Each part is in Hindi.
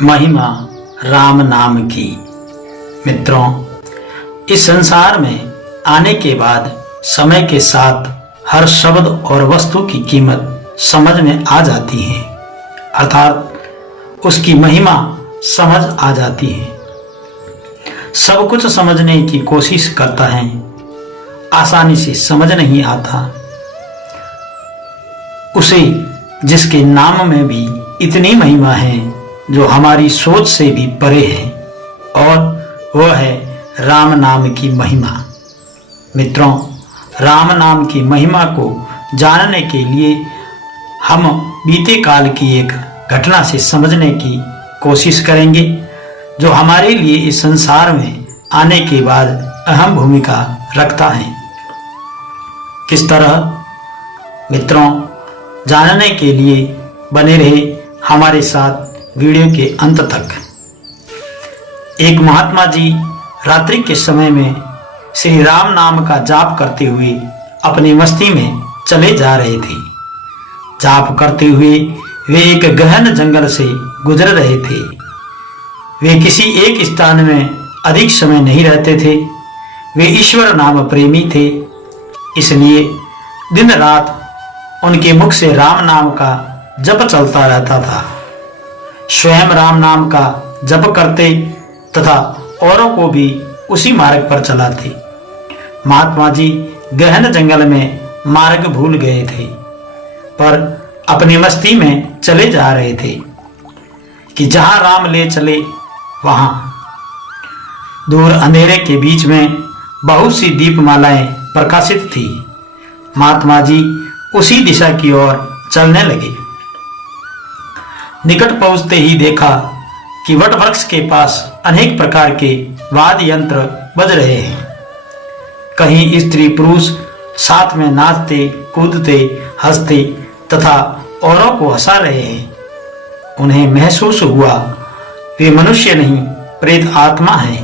महिमा राम नाम की। मित्रों, इस संसार में आने के बाद समय के साथ हर शब्द और वस्तु की कीमत समझ में आ जाती है, अर्थात उसकी महिमा समझ आ जाती है। सब कुछ समझने की कोशिश करता है, आसानी से समझ नहीं आता। उसे जिसके नाम में भी इतनी महिमा है जो हमारी सोच से भी परे है, और वह है राम नाम की महिमा। मित्रों, राम नाम की महिमा को जानने के लिए हम बीते काल की एक घटना से समझने की कोशिश करेंगे, जो हमारे लिए इस संसार में आने के बाद अहम भूमिका रखता है। किस तरह? मित्रों, जानने के लिए बने रहे हमारे साथ वीडियो के अंत तक। एक महात्मा जी रात्रि के समय में श्री राम नाम का जाप करते हुए अपनी मस्ती में चले जा रहे थे। जाप करते हुए वे एक गहन जंगल से गुजर रहे थे। वे किसी एक स्थान में अधिक समय नहीं रहते थे। वे ईश्वर नाम प्रेमी थे, इसलिए दिन रात उनके मुख से राम नाम का जप चलता रहता था। स्वयं राम नाम का जप करते तथा औरों को भी उसी मार्ग पर चलाते। महात्मा जी गहन जंगल में मार्ग भूल गए थे, पर अपनी मस्ती में चले जा रहे थे कि जहां राम ले चले वहां दूर अंधेरे के बीच में बहुत सी दीपमालाएं प्रकाशित थी। महात्मा जी उसी दिशा की ओर चलने लगे। निकट पहुंचते ही देखा कि वट वृक्ष के पास अनेक प्रकार के वाद्य यंत्र बज रहे हैं। कहीं स्त्री पुरुष साथ में नाचते कूदते हंसते तथा औरों को हंसा रहे हैं। उन्हें महसूस हुआ वे मनुष्य नहीं प्रेत आत्मा है।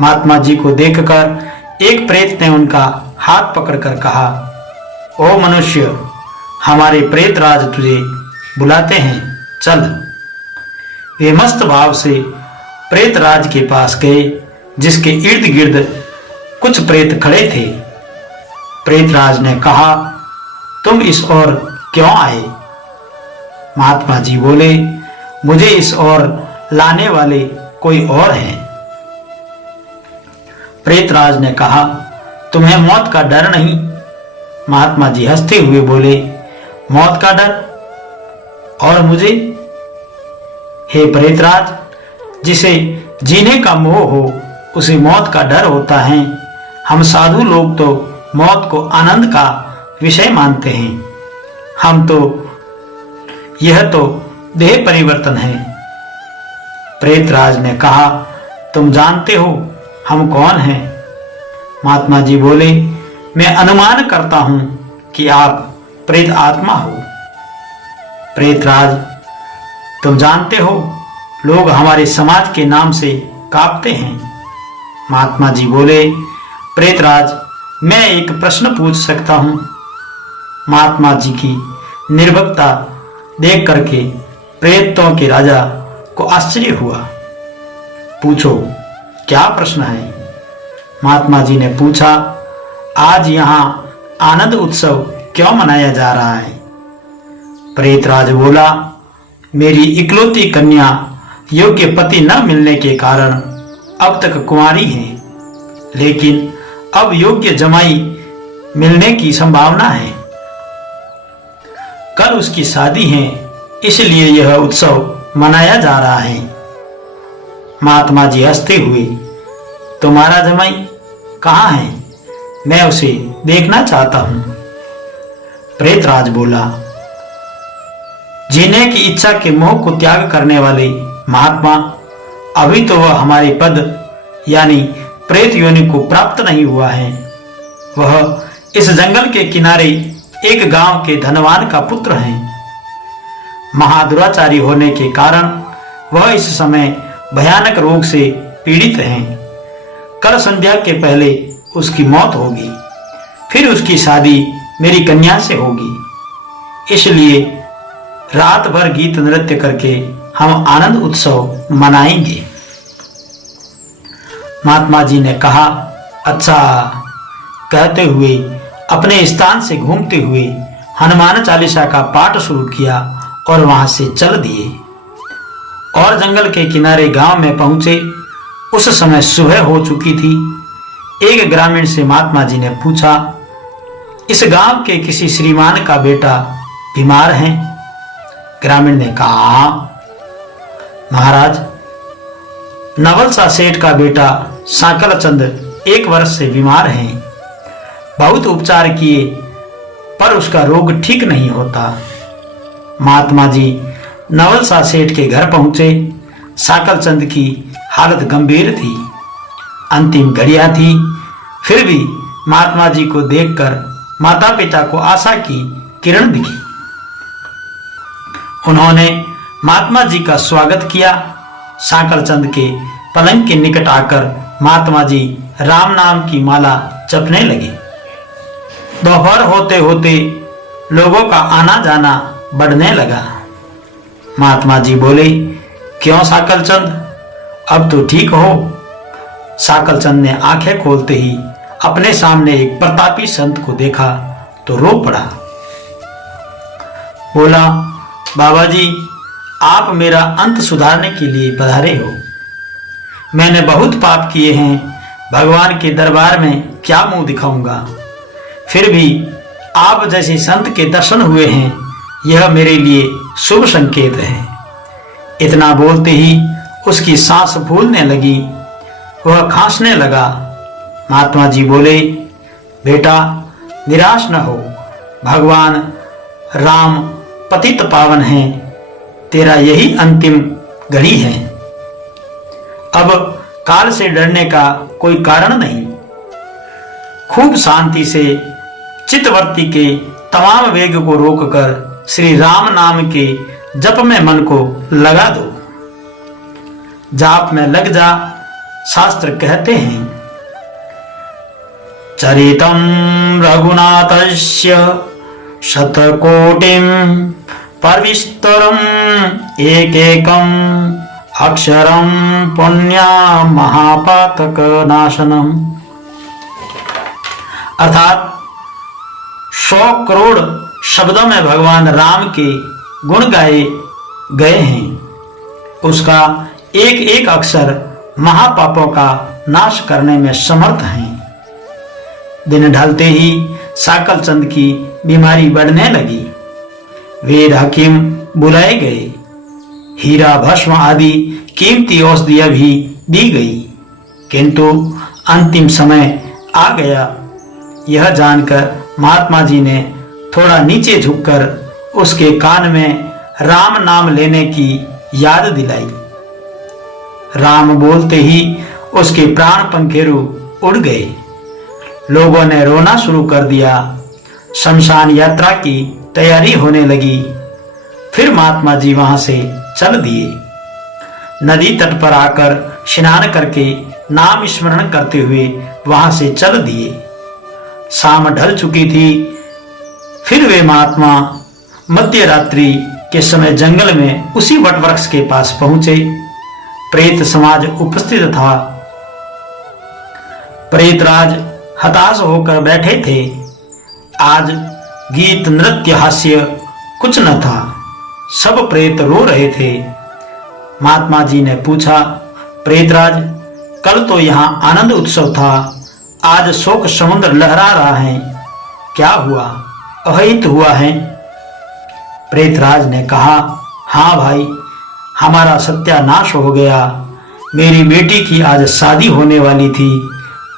महात्मा जी को देखकर एक प्रेत ने उनका हाथ पकड़कर कहा, ओ मनुष्य, हमारे प्रेत राज तुझे बुलाते हैं, चल। वे मस्त भाव से प्रेत राज के पास गए, जिसके इर्द गिर्द कुछ प्रेत खड़े थे। प्रेत राज ने कहा, तुम इस ओर क्यों आए? महात्मा जी बोले, मुझे इस ओर लाने वाले कोई और हैं। प्रेत राज ने कहा, तुम्हें मौत का डर नहीं? महात्मा जी हंसते हुए बोले, मौत का डर? और मुझे? हे प्रेतराज, जिसे जीने का मोह हो उसे मौत का डर होता है। हम साधु लोग तो मौत को आनंद का विषय मानते हैं। यह तो देह परिवर्तन है। प्रेतराज ने कहा, तुम जानते हो हम कौन हैं? महात्मा जी बोले, मैं अनुमान करता हूं कि आप प्रेत आत्मा हो। प्रेतराज, तुम जानते हो लोग हमारे समाज के नाम से कांपते हैं। महात्मा जी बोले, प्रेतराज, मैं एक प्रश्न पूछ सकता हूं? महात्मा जी की निर्भीकता देख करके प्रेतों के राजा को आश्चर्य हुआ। पूछो, क्या प्रश्न है? महात्मा जी ने पूछा, आज यहाँ आनंद उत्सव क्यों मनाया जा रहा है? प्रेतराज बोला, मेरी इकलौती कन्या योग्य पति न मिलने के कारण अब तक कुंवारी है, लेकिन अब योग्य जमाई मिलने की संभावना है। कल उसकी शादी है, इसलिए यह उत्सव मनाया जा रहा है। महात्मा जी हंसते हुए, तुम्हारा जमाई कहाँ है? मैं उसे देखना चाहता हूं। प्रेतराज बोला, जीने की इच्छा के मोह को त्याग करने वाले महात्मा, अभी तो वह हमारे पद यानी प्रेत योनि को प्राप्त नहीं हुआ है। वह इस जंगल के किनारे एक गांव के धनवान का पुत्र है। महादुराचारी होने के कारण वह इस समय भयानक रोग से पीड़ित है। कल संध्या के पहले उसकी मौत होगी, फिर उसकी शादी मेरी कन्या से होगी। इसलिए रात भर गीत नृत्य करके हम आनंद उत्सव मनाएंगे। महात्मा जी ने कहा, अच्छा। कहते हुए अपने स्थान से घूमते हुए हनुमान चालीसा का पाठ शुरू किया और वहां से चल दिए और जंगल के किनारे गांव में पहुंचे। उस समय सुबह हो चुकी थी। एक ग्रामीण से महात्मा जी ने पूछा, इस गांव के किसी श्रीमान का बेटा बीमार है? ग्रामीण ने कहा, महाराज, नवलसा सेठ का बेटा साकल चंद 1 वर्ष से बीमार है। बहुत उपचार किए पर उसका रोग ठीक नहीं होता। महात्मा जी नवलसा सेठ के घर पहुंचे। साकल चंद की हालत गंभीर थी, अंतिम घड़ियां थी। फिर भी महात्मा जी को देखकर माता पिता को आशा की किरण दिखी। उन्होंने महात्मा जी का स्वागत किया। साकल चंद के पलंग के निकट आकर महात्मा जी राम नाम की माला जपने लगे। दोपहर होते होते लोगों का आना जाना बढ़ने लगा। महात्मा जी बोले, क्यों साकल चंद, अब तो ठीक हो? साकल चंद ने आंखें खोलते ही अपने सामने एक प्रतापी संत को देखा तो रो पड़ा। बोला, बाबा जी, आप मेरा अंत सुधारने के लिए पधारे हो। मैंने बहुत पाप किए हैं, भगवान के दरबार में क्या मुंह दिखाऊंगा। फिर भी आप जैसे संत के दर्शन हुए हैं, यह मेरे लिए शुभ संकेत है। इतना बोलते ही उसकी सांस फूलने लगी, वह खांसने लगा। महात्मा जी बोले, बेटा निराश न हो, भगवान राम पतित पावन हैं, तेरा यही अंतिम घड़ी है। अब काल से डरने का कोई कारण नहीं। खूब शांति से चित्तवृत्ति के तमाम वेग को रोककर श्री राम नाम के जप में मन को लगा दो। जाप में लग जा। शास्त्र कहते हैं, चरितम रघुनाथस्य शतकोटिम परविस्तरम एकेकम अक्षरम पुण्य महापातक नाशनम। अर्थात 100 करोड़ शब्दों में भगवान राम के गुण गाए गए हैं। उसका एक एक अक्षर महापापों का नाश करने में समर्थ है। दिन ढलते ही साकल चंद की बीमारी बढ़ने लगी। वेद हकीम बुलाए गए। हीरा भस्म आदि कीमती औषधियां भी दी गई, किंतु अंतिम समय आ गया। यह जानकर महात्मा जी ने थोड़ा नीचे झुककर उसके कान में राम नाम लेने की याद दिलाई। राम बोलते ही उसके प्राण पंखेरु उड़ गए। लोगों ने रोना शुरू कर दिया। शमशान यात्रा की तैयारी होने लगी। फिर महात्मा जी वहां से चल दिए। नदी तट पर आकर स्नान करके नाम स्मरण करते हुए वहां से चल दिए। शाम ढल चुकी थी। फिर वे महात्मा मध्य रात्रि के समय जंगल में उसी वटवृक्ष के पास पहुंचे। प्रेत समाज उपस्थित था। प्रेतराज हताश होकर बैठे थे। आज गीत नृत्य हास्य कुछ न था। सब प्रेत रो रहे थे। महात्मा जी ने पूछा, प्रेतराज, कल तो यहाँ आनंद उत्सव था, आज शोक समुद्र लहरा रहा है, क्या हुआ? अहित हुआ है? प्रेतराज ने कहा, हाँ भाई, हमारा सत्यानाश हो गया। मेरी बेटी की आज शादी होने वाली थी,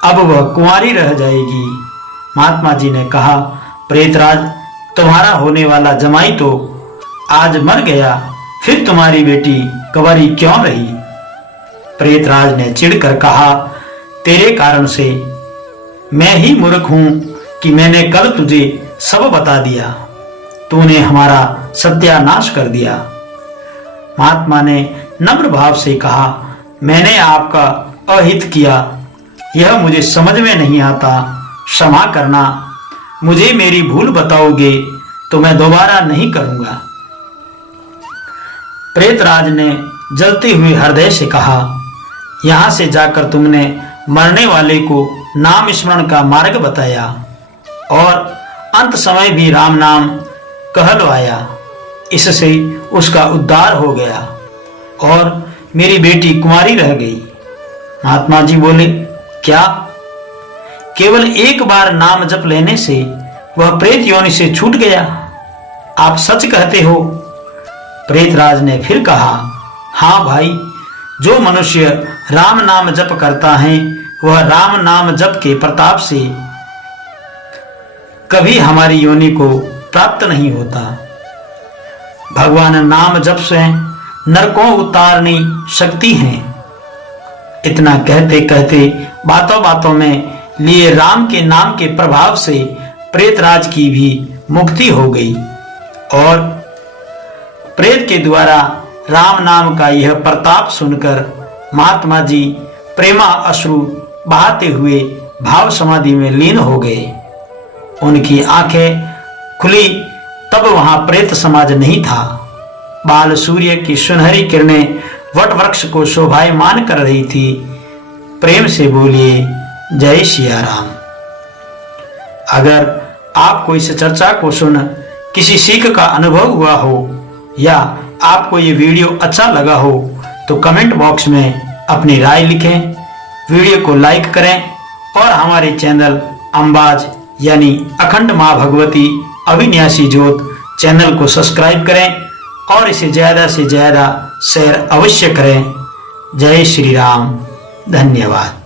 अब वह कुंवारी रह जाएगी। महात्मा जी ने कहा, प्रेतराज, तुम्हारा होने वाला जमाई तो आज मर गया, फिर तुम्हारी बेटी कुंवारी क्यों रही? प्रेतराज ने चिढ़कर कहा, तेरे कारण से। मैं ही मूर्ख हूं कि मैंने कल तुझे सब बता दिया। तूने हमारा सत्यानाश कर दिया। महात्मा ने नम्र भाव से कहा, मैंने आपका अहित किया, यह मुझे समझ में नहीं आता, क्षमा करना। मुझे मेरी भूल बताओगे तो मैं दोबारा नहीं करूंगा। प्रेतराज ने जलते हुए हृदय से कहा, यहाँ से जाकर तुमने मरने वाले को नाम स्मरण का मार्ग बताया और अंत समय भी राम नाम कहलवाया। इससे उसका उद्धार हो गया और मेरी बेटी कुंवारी रह गई। महात्मा जी बोले, क्या? केवल एक बार नाम जप लेने से वह प्रेत योनि से छूट गया? आप सच कहते हो? प्रेतराज ने फिर कहा, हाँ भाई, जो मनुष्य राम नाम जप करता है वह राम नाम जप के प्रताप से कभी हमारी योनि को प्राप्त नहीं होता। भगवान नाम जप से नरकों उतारनी शक्ति है। इतना कहते कहते बातों बातों में लिए राम के नाम के प्रभाव से प्रेतराज की भी मुक्ति हो गई और प्रेत के द्वारा राम नाम का यह प्रताप सुनकर महात्मा जी प्रेमा अश्रु बहाते हुए भाव समाधि में लीन हो गए। उनकी आंखें खुली तब वहां प्रेत समाज नहीं था। बाल सूर्य की सुनहरी किरणें वट वृक्ष को शोभायमान कर रही थी। प्रेम से बोलिए, जय सिया राम। अगर आपको इस चर्चा को सुन किसी सीख का अनुभव हुआ हो या आपको ये वीडियो अच्छा लगा हो तो कमेंट बॉक्स में अपनी राय लिखें, वीडियो को लाइक करें और हमारे चैनल अंबाज यानी अखंड मां भगवती अविनाशी ज्योत चैनल को सब्सक्राइब करें और इसे ज़्यादा से ज़्यादा शेयर अवश्य करें। जय श्री राम। धन्यवाद।